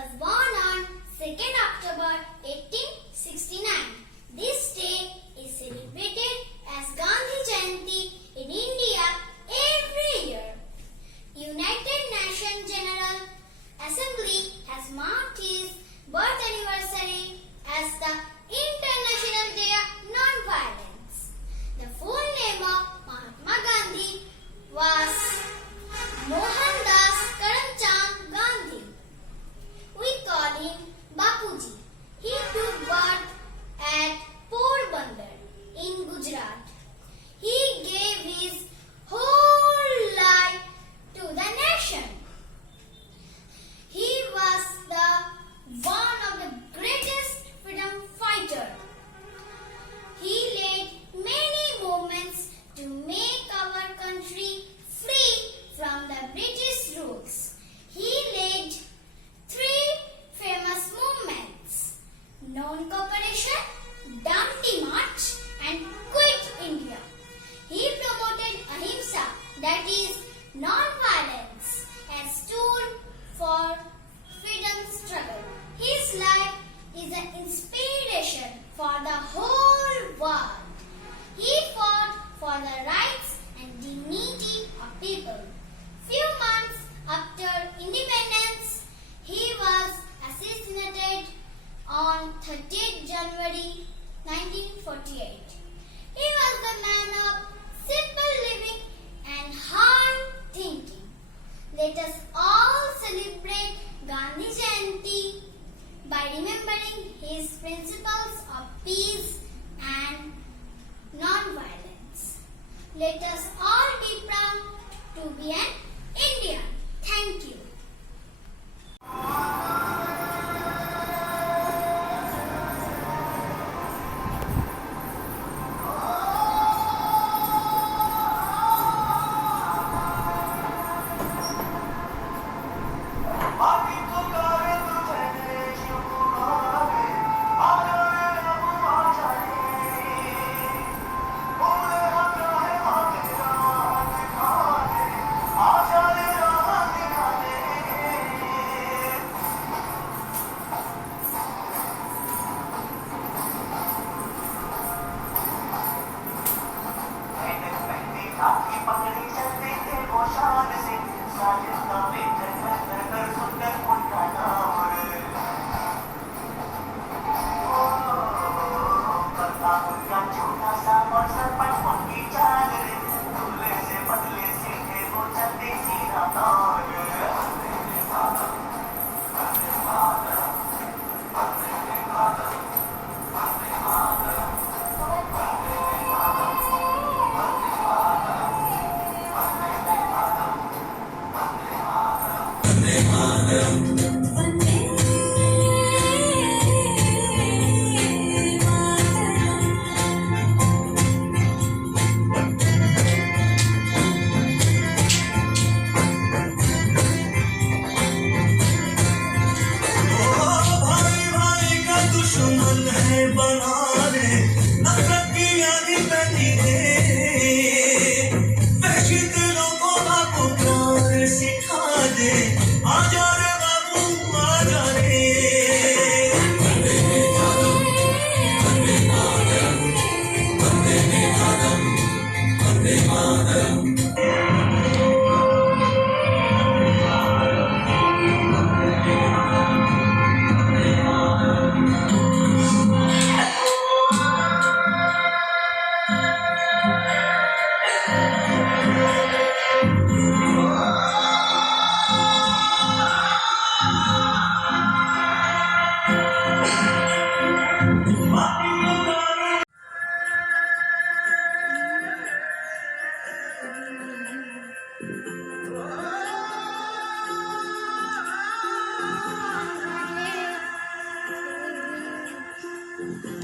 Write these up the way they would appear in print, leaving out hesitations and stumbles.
was born on 2nd October 1869. This day is celebrated as Gandhi Jayanti in India every year. United Nations General Assembly has marked his birth anniversary as the International Day of Non-Violence. The full name of Mahatma Gandhi was Mohandas Karamchand Gandhi. We call him Bapuji. He took birth at Porbandar in Gujarat. He gave his whole life to the nation. He was one of the greatest freedom fighter. He led many movements to make our country free from the British rules. He led 3 famous movements: Non-Cooperation, Dandi March and Quit India. He promoted Ahimsa, that is non-violence, as tool for freedom struggle. His life is an inspiration for the whole world. He fought for the rights and dignity of people. Few months after independence, he was assassinated on 30th January 1948. He was the man of simple living and hard thinking. Let us all celebrate Gandhi Jayanti by remembering his principles of peace and non-violence. Let us all be proud to be an Indian. Thank you.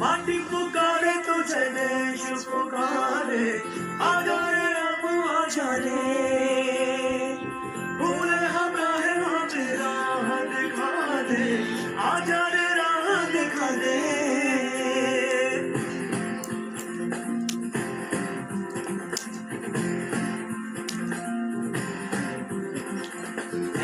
माटी पुकारे तुझे देश पुकारे आजा रे अब आजा रे भूले हम है हम राह दिखा दे आजा रे राह दिखा दे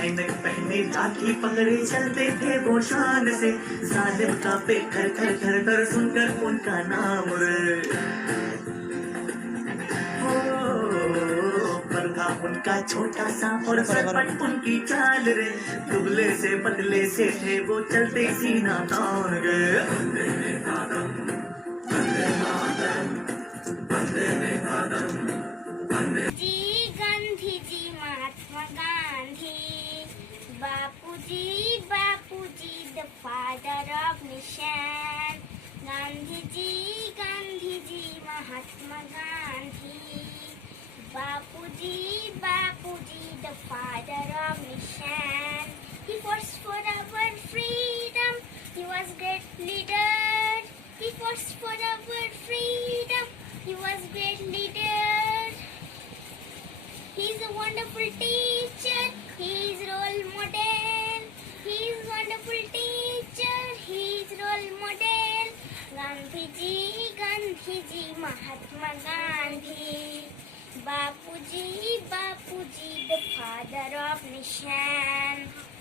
ऐनक पहनी लाठी पकड़े चलते थे वो शान से, जालिम का पे खर खर खर कर सुनकर उनका नाम रे। पर था उनका छोटा सा और सरपट उनकी चाल रे, दुबले से पतले से थे वो चलते सीना तान गए। जी गांधी जी महात्मा गांधी, बापूजी बापूजी the father of nation, Gandhi ji Mahatma Gandhi, Bapuji Bapuji the father of nation. He fought for our freedom, he was great leader. He fought for our freedom, he was great leader. He's a wonderful teacher, he's role model. He's wonderful teacher, he's role model. Gandhi ji, Mahatma Gandhi. Bapuji, Bapuji, the father of nation.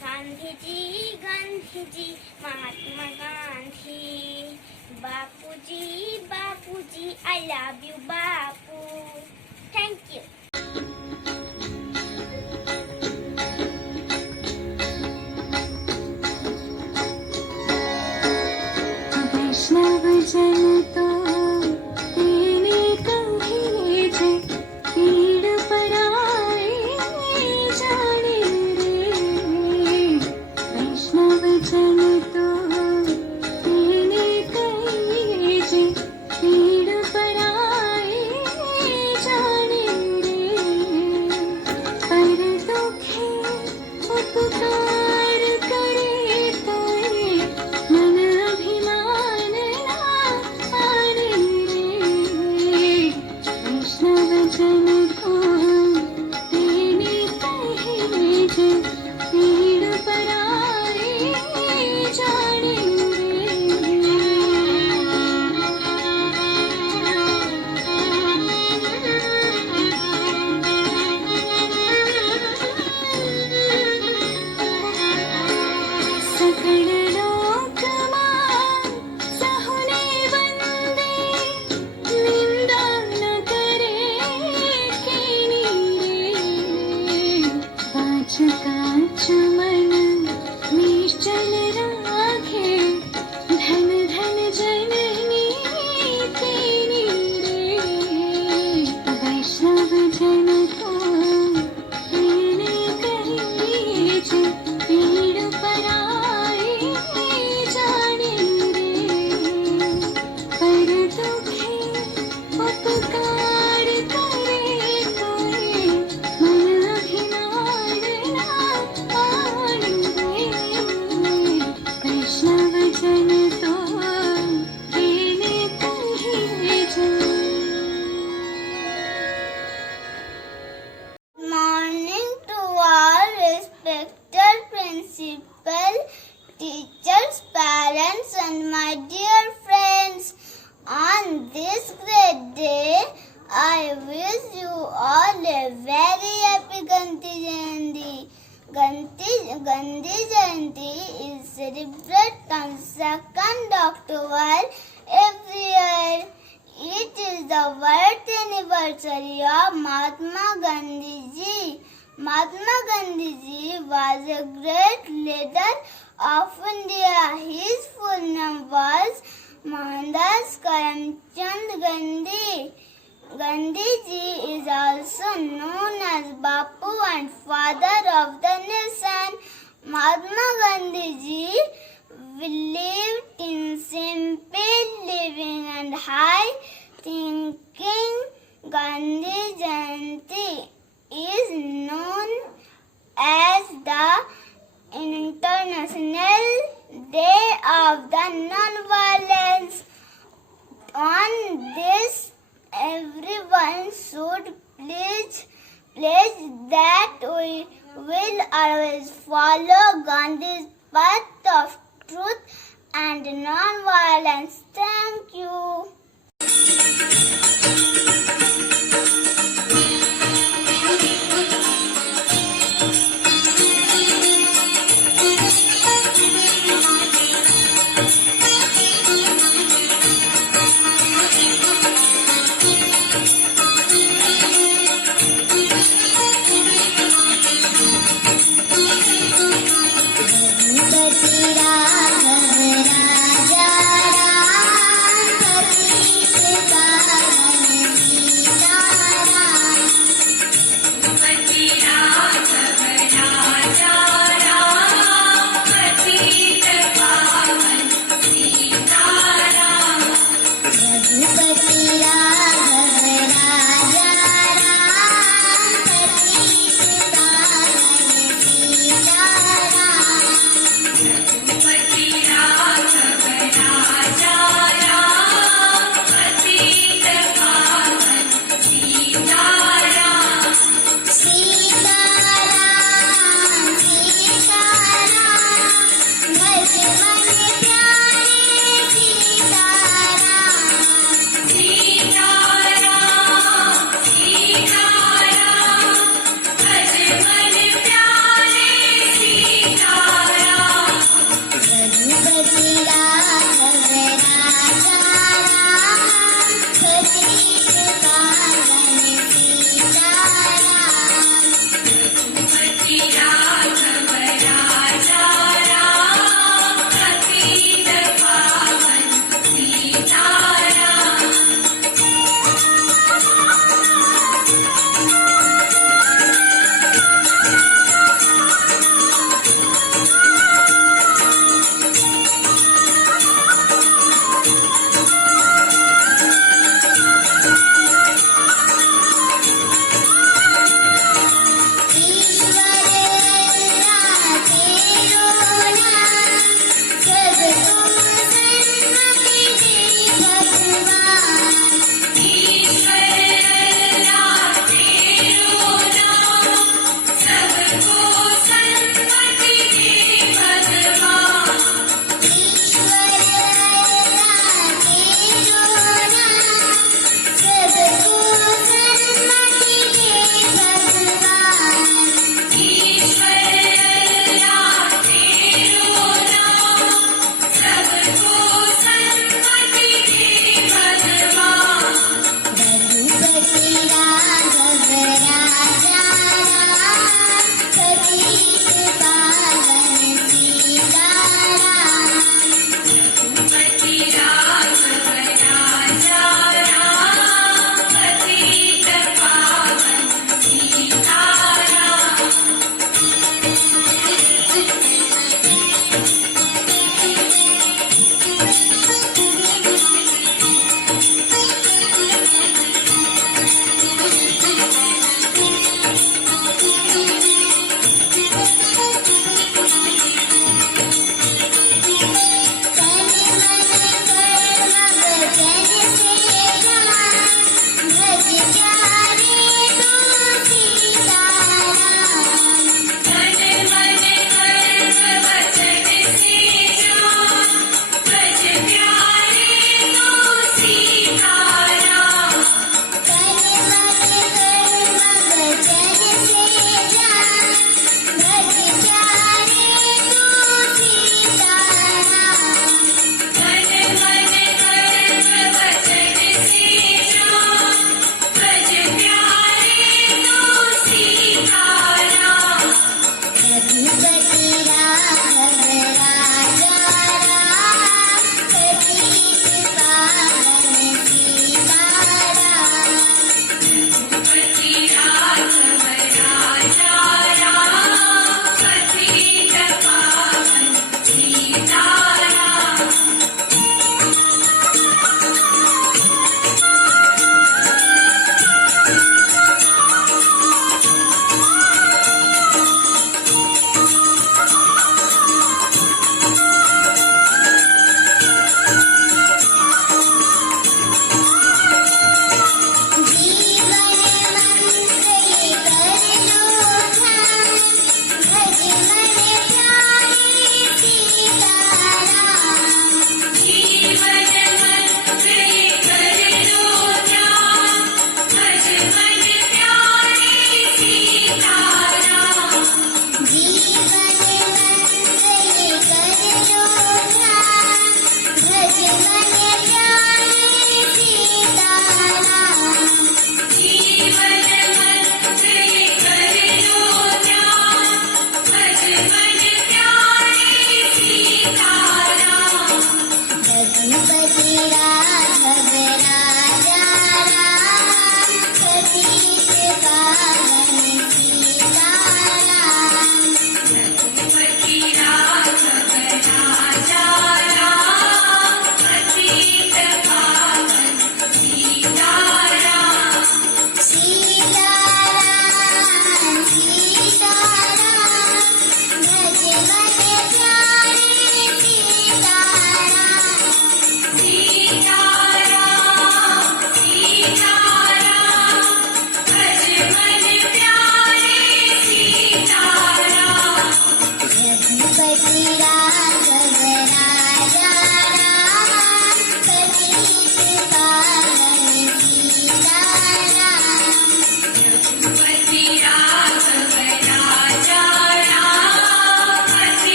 Gandhi ji, Mahatma Gandhi. Bapuji, Bapuji, I love you, Bapu. Thank you. वैष्णवजन तो तेने कभी जे पीड़ पराए जाने रे। वैष्णवजन तो तेने कभी जे पीड़ पराए जाने रे। पर दुखे उपकार करे तोरे मन अभिमान ना आने रे। वैष्णवजन को तेने कहे जे पीड़ पराए जाने सकल लोक मान सहुने वंदे, निंदा न करे कीनी रे। कांच कांच मन निश्चल राखे, धन धन जननी तेनी रे। वैष्णवजन को तेने कहे जे पीड़ पराए जाने रे। पर दुखे उपकार करे तोरे मन अभिमान ना आने रे। वैष्णवजन तो तेने कहे जे। Morning to all respected principal, teachers, parents, and my dear friends. On this great day, I wish you all a very happy Gandhi Jayanti. Gandhi Jayanti is celebrated on 2nd October every year. It is the birth anniversary of Mahatma Gandhi ji. Mahatma Gandhi ji was a great leader of India. His full name was Mohandas Karamchand Gandhi. Gandhi ji is also known as Bapu and father of the nation. Mahatma Gandhi ji believed in simple living and high thinking. Gandhi Jayanti is known as the International Day of the Non-Violence. On this, everyone should pledge that we will always follow Gandhi's path of truth and non-violence. Thank you. आडती रात